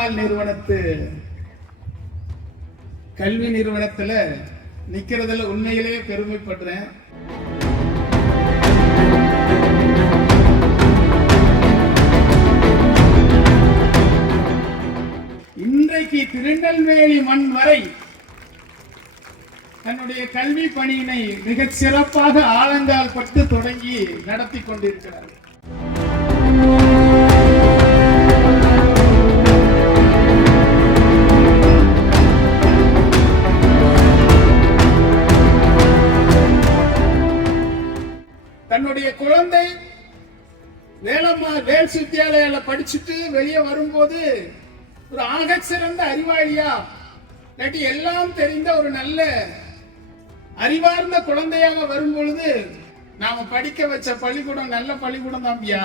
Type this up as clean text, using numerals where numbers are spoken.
வேலம்மாள் நிறுவனத்து கல்வி நிறுவனத்துல நிக்கிறதுல உண்மையிலேயே பெருமைப்படுறேன். இன்றைக்கு திருநெல்வேலி மண் வரை தன்னுடைய கல்வி பணியினை மிகச் சிறப்பாக ஆழங்கால் பட்டு தொடங்கி நடத்தி கொண்டிருக்கிறார். தன்னுடைய குழந்தை வேலம்மாள் வேல்ஸ் வித்யாலயால படிச்சுட்டு வெளியே வரும்போது ஒரு ஆக சிறந்த அறிவாளியா இல்லாட்டி எல்லாம் தெரிந்த ஒரு நல்ல அறிவார்ந்த குழந்தையாக வரும் பொழுது நாம படிக்க வச்ச பள்ளிக்கூடம் நல்ல பள்ளிக்கூடம் தான்பியா,